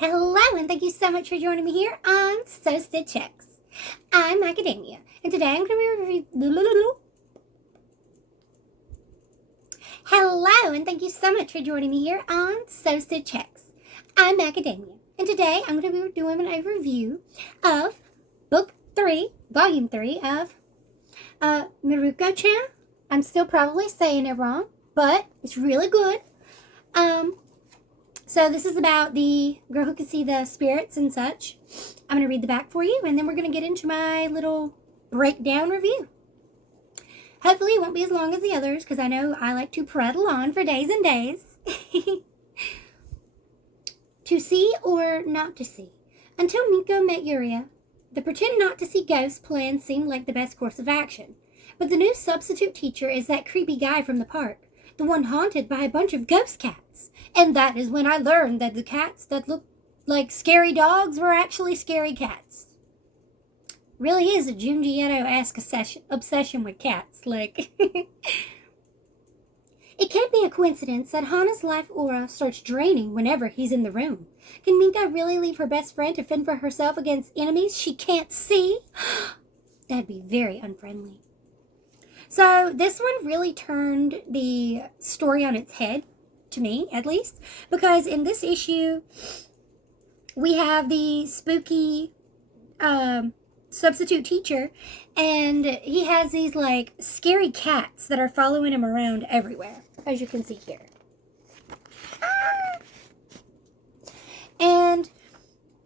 Hello, and thank you so much for joining me here on So Stitch Checks. I'm joining me here on So Stitch Checks. I'm Academia, and today I'm going to be reviewing... Hello, and thank you so much for joining me here on So Stitch Checks. I'm Academia, and today I'm going to be doing a review of Book 3, Volume 3 of Mieruko-chan. I'm still probably saying it wrong, but it's really good. So this is about the girl who can see the spirits and such. I'm going to read the back for you, and then we're going to get into my little breakdown review. Hopefully it won't be as long as the others, because I know I like to prattle on for days and days. To see or not to see. Until Miko met Yuria, the pretend not to see ghosts plan seemed like the best course of action. But the new substitute teacher is that creepy guy from the park, the one haunted by a bunch of ghost cats. And that is when I learned that the cats that looked like scary dogs were actually scary cats. Really is a Junji Ito-esque obsession with cats. Like, it can't be a coincidence that Hana's life aura starts draining whenever he's in the room. Can Minka really leave her best friend to fend for herself against enemies she can't see? That'd be very unfriendly. So this one really turned the story on its head, to me at least, because in this issue we have the spooky substitute teacher, and he has these like scary cats that are following him around everywhere, as you can see here. And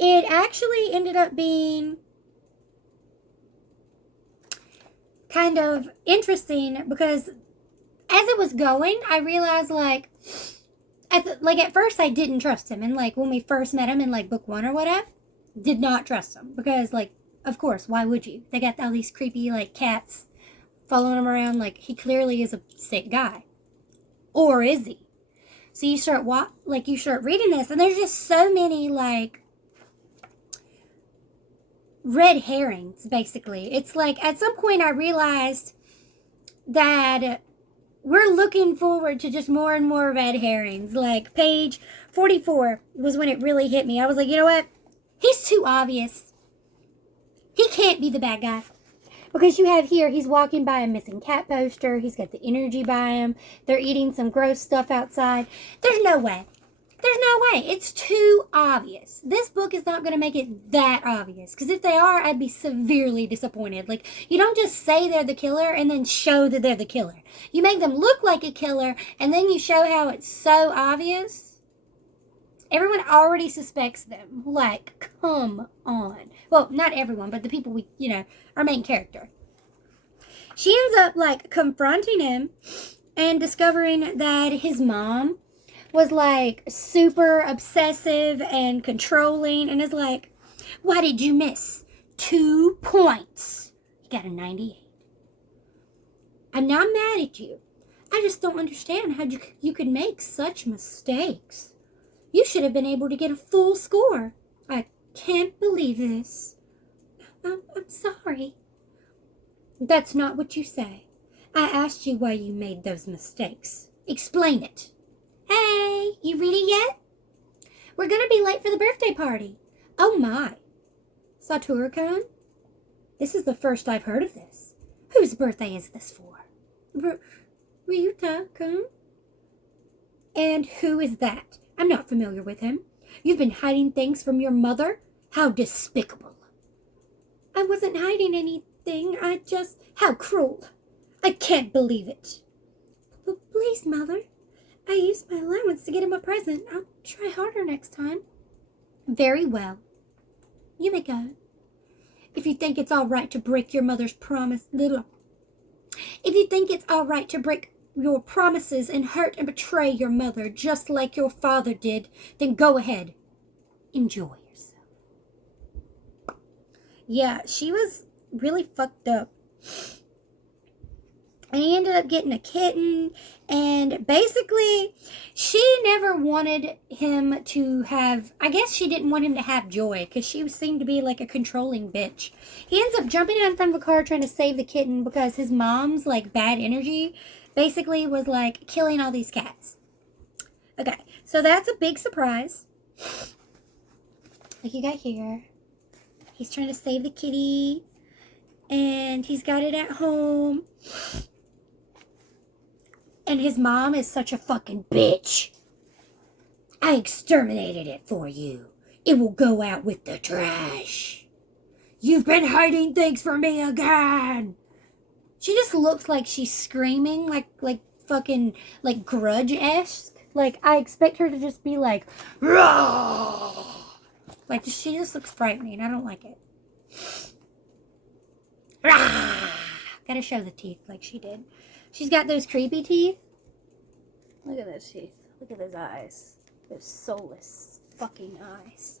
it actually ended up being kind of interesting because as it was going, I realized at first I didn't trust him, and like when we first met him in like book 1 or whatever, did not trust him because like, of course, why would you? They got all these creepy like cats following him around. Like, he clearly is a sick guy, or is he? So you start reading this, and there's just so many like red herrings, basically. It's like at some point I realized that we're looking forward to just more and more red herrings. Like page 44 was when it really hit me. I was like, you know what? He's too obvious. He can't be the bad guy. Because you have here, he's walking by a missing cat poster. He's got the energy by him. They're eating some gross stuff outside. There's no way. There's no way. It's too obvious. This book is not going to make it that obvious. Because if they are, I'd be severely disappointed. Like, you don't just say they're the killer and then show that they're the killer. You make them look like a killer and then you show how it's so obvious. Everyone already suspects them. Like, come on. Well, not everyone, but the people our main character. She ends up, like, confronting him and discovering that his mom was like super obsessive and controlling, and is like, why did you miss 2 points? You got a 98. I'm not mad at you. I just don't understand how you could make such mistakes. You should have been able to get a full score. I can't believe this. I'm sorry. That's not what you say. I asked you why you made those mistakes. Explain it. Hey, you ready yet? We're gonna be late for the birthday party. Oh my. Satoru-kun? This is the first I've heard of this. Whose birthday is this for? Ryuta-kun? And who is that? I'm not familiar with him. You've been hiding things from your mother? How despicable. I wasn't hiding anything. How cruel. I can't believe it. But please, Mother. I used my allowance to get him a present. I'll try harder next time. Very well. You may go. If you think it's all right to break your mother's promise... If you think it's all right to break your promises and hurt and betray your mother just like your father did, then go ahead. Enjoy yourself. Yeah, she was really fucked up. And he ended up getting a kitten, and basically she never wanted him to have, I guess she didn't want him to have joy, because she seemed to be like a controlling bitch. He ends up jumping out in front of a car trying to save the kitten because his mom's like bad energy basically was like killing all these cats. Okay, so that's a big surprise. like you got here. He's trying to save the kitty. And he's got it at home. And his mom is such a fucking bitch. I exterminated it for you. It will go out with the trash. You've been hiding things from me again. She just looks like she's screaming like fucking like Grudge-esque. Like I expect her to just be like, Rah! Like she just looks frightening. I don't like it. Rah! Gotta show the teeth like she did. She's got those creepy teeth. Look at those teeth. Look at those eyes. Those soulless fucking eyes.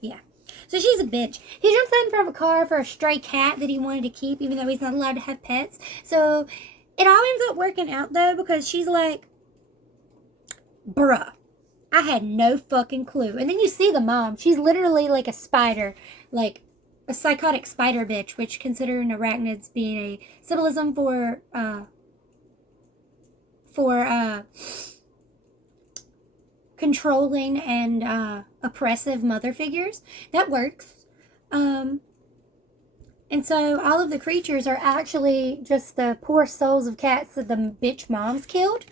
Yeah. So she's a bitch. He jumps out in front of a car for a stray cat that he wanted to keep, even though he's not allowed to have pets. So it all ends up working out, though, because she's like, bruh, I had no fucking clue. And then you see the mom. She's literally like a spider, like a psychotic spider bitch, which considering arachnids being a symbolism for controlling and oppressive mother figures, that works. And so all of the creatures are actually just the poor souls of cats that the bitch moms killed.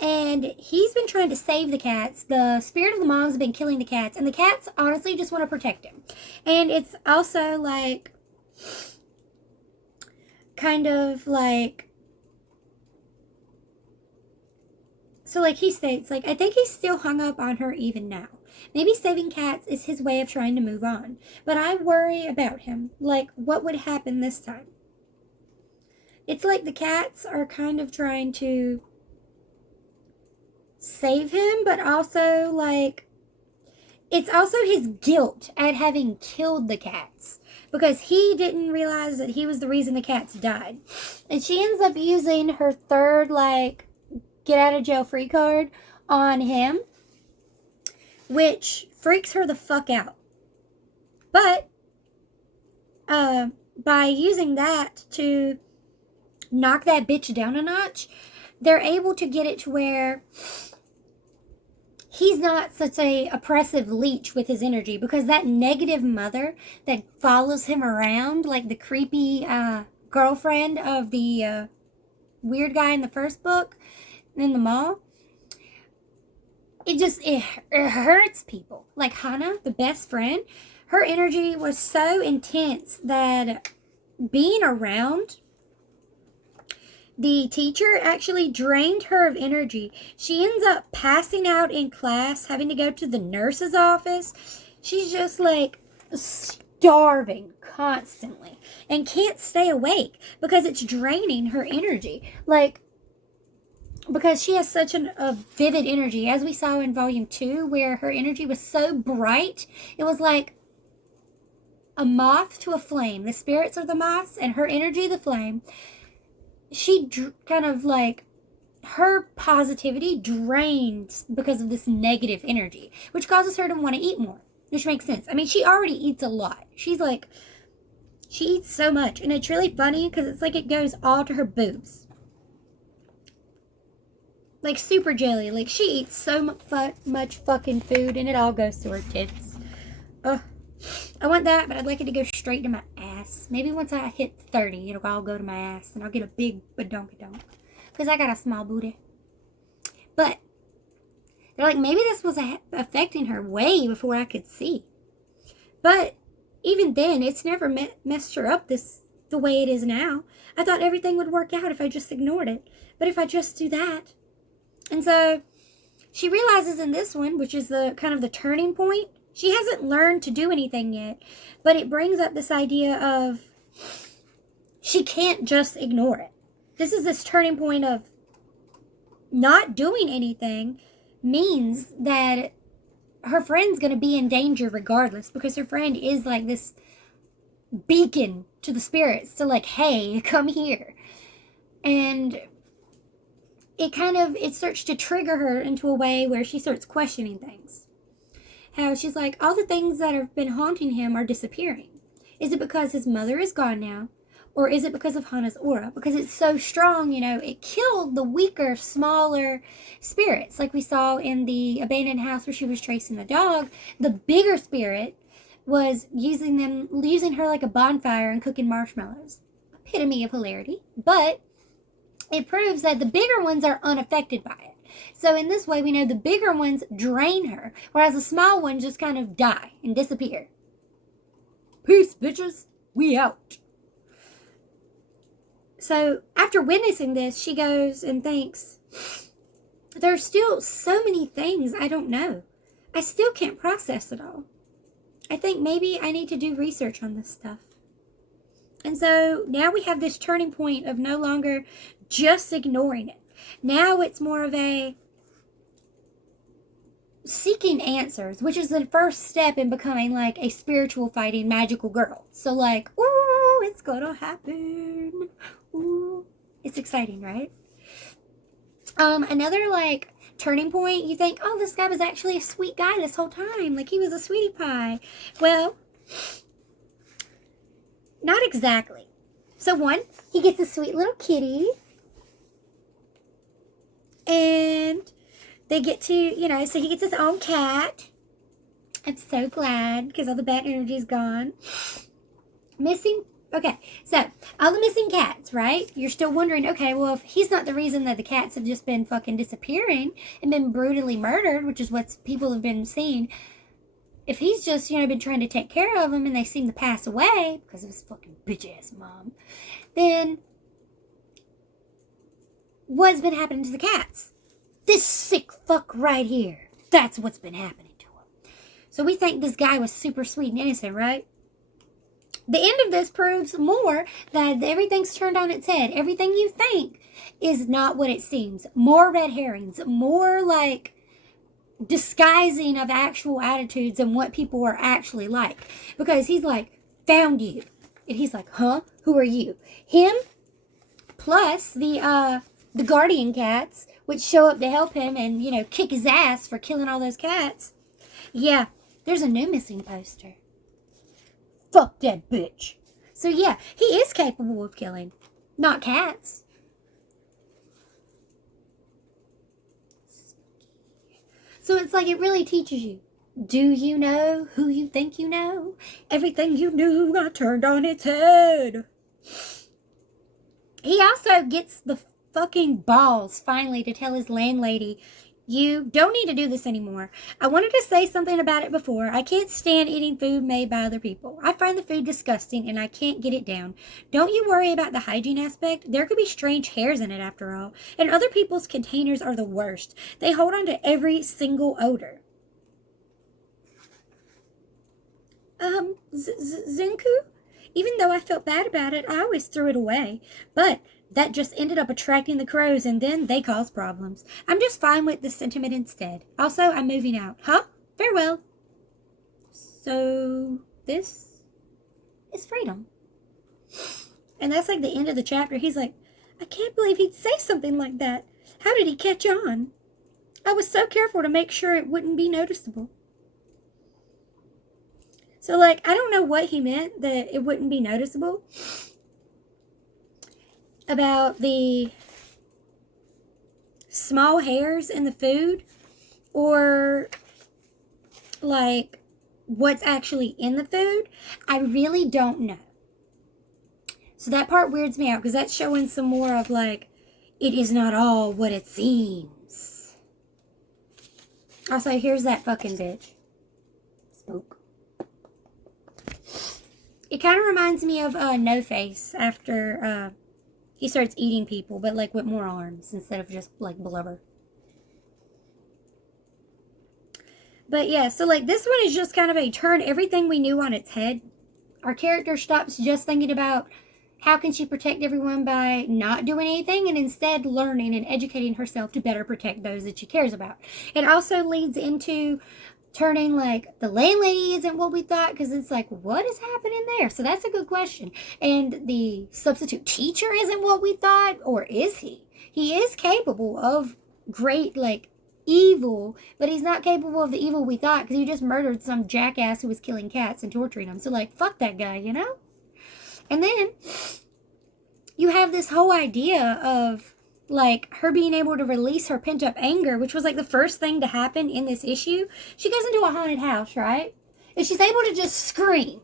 And he's been trying to save the cats. The spirit of the moms has been killing the cats. And the cats honestly just want to protect him. And it's also like, kind of like, so like he states, like, I think he's still hung up on her even now. Maybe saving cats is his way of trying to move on. But I worry about him. Like, what would happen this time? It's like the cats are kind of trying to save him, but also, like, it's also his guilt at having killed the cats. Because he didn't realize that he was the reason the cats died. And she ends up using her third, like, get out of jail free card on him, which freaks her the fuck out. But by using that to knock that bitch down a notch, they're able to get it to where he's not such a oppressive leech with his energy, because that negative mother that follows him around, like the creepy girlfriend of the weird guy in the first book in the mall, it hurts people. Like Hana, the best friend, her energy was so intense that being around the teacher actually drained her of energy. She ends up passing out in class, having to go to the nurse's office. She's just like starving constantly and can't stay awake because it's draining her energy. Like, because she has such a vivid energy, as we saw in volume 2, where her energy was so bright, it was like a moth to a flame. The spirits are the moths and her energy the flame. She kind of like, her positivity drains because of this negative energy, which causes her to want to eat more, which makes sense. I mean, she already eats a lot. She's like, she eats so much, and it's really funny because it's like it goes all to her boobs. Like super jelly. Like she eats so much fucking food, and it all goes to her tits. Ugh. I want that, but I'd like it to go straight to my ass. Maybe once I hit 30, it'll all go to my ass, and I'll get a big badonkadonk. Because I got a small booty. But they're like, maybe this was affecting her way before I could see. But even then, it's never messed her up the way it is now. I thought everything would work out if I just ignored it. But if I just do that. And so she realizes in this one, which is the kind of the turning point, she hasn't learned to do anything yet, but it brings up this idea of she can't just ignore it. This is this turning point of not doing anything means that her friend's going to be in danger regardless, because her friend is like this beacon to the spirits to like, hey, come here. And it starts to trigger her into a way where she starts questioning things. How she's like, all the things that have been haunting him are disappearing. Is it because his mother is gone now? Or is it because of Hana's aura? Because it's so strong, it killed the weaker, smaller spirits. Like we saw in the abandoned house where she was tracing the dog. The bigger spirit was using her like a bonfire and cooking marshmallows. Epitome of hilarity. But it proves that the bigger ones are unaffected by it. So in this way, we know the bigger ones drain her, whereas the small ones just kind of die and disappear. Peace, bitches. We out. So after witnessing this, she goes and thinks, there's still so many things I don't know. I still can't process it all. I think maybe I need to do research on this stuff. And so now we have this turning point of no longer just ignoring it. Now it's more of a seeking answers, which is the first step in becoming like a spiritual fighting magical girl. So like, ooh, it's gonna happen. Ooh, it's exciting, right? Another like turning point, you think, oh, this guy was actually a sweet guy this whole time. Like he was a sweetie pie. Well, not exactly. So one, he gets a sweet little kitty. And they get to, so he gets his own cat. I'm so glad because all the bad energy is gone. Okay, so all the missing cats, right? You're still wondering, okay, well, if he's not the reason that the cats have just been fucking disappearing and been brutally murdered, which is what people have been seeing, if he's just, been trying to take care of them and they seem to pass away because of his fucking bitch-ass mom, then what's been happening to the cats? This sick fuck right here. That's what's been happening to him. So we think this guy was super sweet and innocent, right? The end of this proves more that everything's turned on its head. Everything you think is not what it seems. More red herrings. More like disguising of actual attitudes and what people are actually like. Because he's like, found you. And he's like, huh? Who are you? Him plus the guardian cats, which show up to help him and, kick his ass for killing all those cats. Yeah, there's a new missing poster. Fuck that bitch. So yeah, he is capable of killing. Not cats. So it's like it really teaches you. Do you know who you think you know? Everything you knew got turned on its head. He also gets the fucking balls finally to tell his landlady, you don't need to do this anymore. I wanted to say something about it before. I can't stand eating food made by other people. I find the food disgusting and I can't get it down. Don't you worry about the hygiene aspect. There could be strange hairs in it after all. And other people's containers are the worst. They hold on to every single odor. Zenku? Even though I felt bad about it, I always threw it away. But that just ended up attracting the crows, and then they caused problems. I'm just fine with the sentiment instead. Also, I'm moving out. Huh? Farewell. So, this is freedom. And that's like the end of the chapter. He's like, I can't believe he'd say something like that. How did he catch on? I was so careful to make sure it wouldn't be noticeable. So, like, I don't know what he meant that it wouldn't be noticeable about the small hairs in the food or, like, what's actually in the food. I really don't know. So that part weirds me out because that's showing some more of, like, it is not all what it seems. Also, here's that fucking bitch. Spook. It kind of reminds me of No Face after he starts eating people, but like with more arms instead of just like blubber. But yeah, so like this one is just kind of a turn everything we knew on its head. Our character stops just thinking about how can she protect everyone by not doing anything and instead learning and educating herself to better protect those that she cares about. It also leads into turning like the landlady isn't what we thought because it's like what is happening there? So that's a good question. And the substitute teacher isn't what we thought, or is he? He is capable of great like evil, but he's not capable of the evil we thought because he just murdered some jackass who was killing cats and torturing them. So like fuck that guy, you know? And then you have this whole idea of like her being able to release her pent up anger, which was like the first thing to happen in this issue. She goes into a haunted house, right? is she's able to just scream.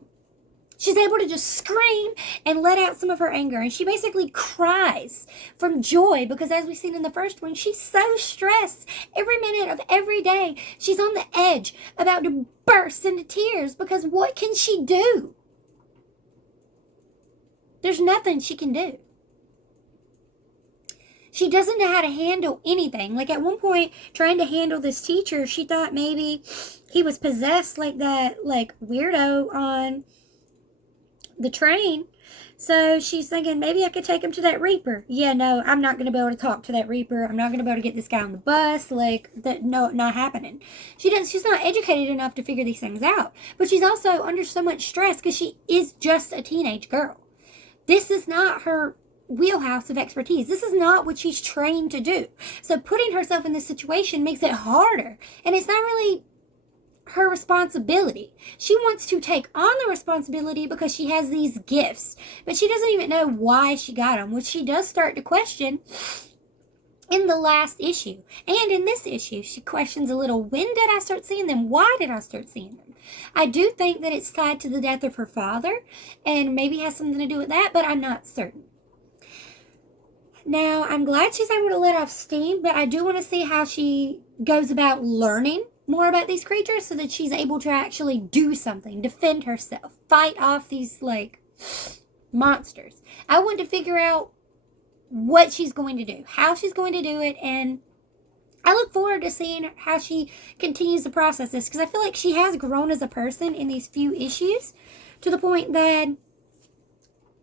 She's able to just scream and let out some of her anger. And she basically cries from joy because, as we've seen in the first one, she's so stressed every minute of every day. She's on the edge, about to burst into tears because what can she do? There's nothing she can do. She doesn't know how to handle anything. Like, at one point, trying to handle this teacher, she thought maybe he was possessed like that, like, weirdo on the train. So she's thinking, maybe I could take him to that Reaper. Yeah, no, I'm not going to be able to talk to that Reaper. I'm not going to be able to get this guy on the bus. Like, that, no, not happening. She's not educated enough to figure these things out. But she's also under so much stress because she is just a teenage girl. This is not her wheelhouse of expertise. This is not what she's trained to do. So putting herself in this situation makes it harder. And it's not really her responsibility. She wants to take on the responsibility because she has these gifts, but she doesn't even know why she got them, which she does start to question in the last issue. And in this issue, she questions a little, when did I start seeing them? Why did I start seeing them? I do think that it's tied to the death of her father and maybe has something to do with that, but I'm not certain. Now, I'm glad she's able to let off steam, but I do want to see how she goes about learning more about these creatures so that she's able to actually do something, defend herself, fight off these, like, monsters. I want to figure out what she's going to do, how she's going to do it, and I look forward to seeing how she continues to process this, because I feel like she has grown as a person in these few issues to the point that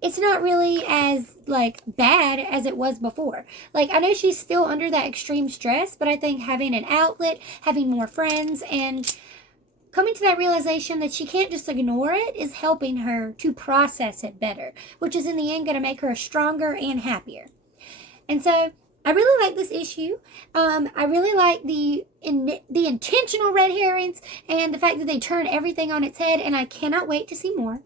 it's not really as, like, bad as it was before. Like, I know she's still under that extreme stress, but I think having an outlet, having more friends, and coming to that realization that she can't just ignore it is helping her to process it better, which is in the end going to make her stronger and happier. And so I really like this issue. I really like the intentional red herrings and the fact that they turn everything on its head, and I cannot wait to see more.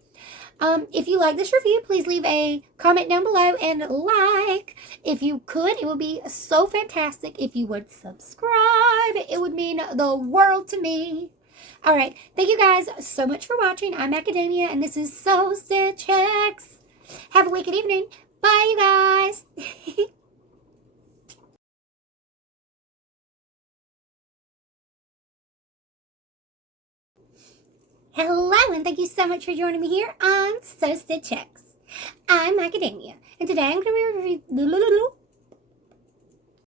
If you like this review, please leave a comment down below and like. If you could, it would be so fantastic if you would subscribe. It would mean the world to me. Alright, thank you guys so much for watching. I'm Academia, and this is So Stitch X. Have a wicked evening. Bye, you guys. Hello, and thank you so much for joining me here on So Stitch X. I'm Academia, and today I'm going to be reviewing...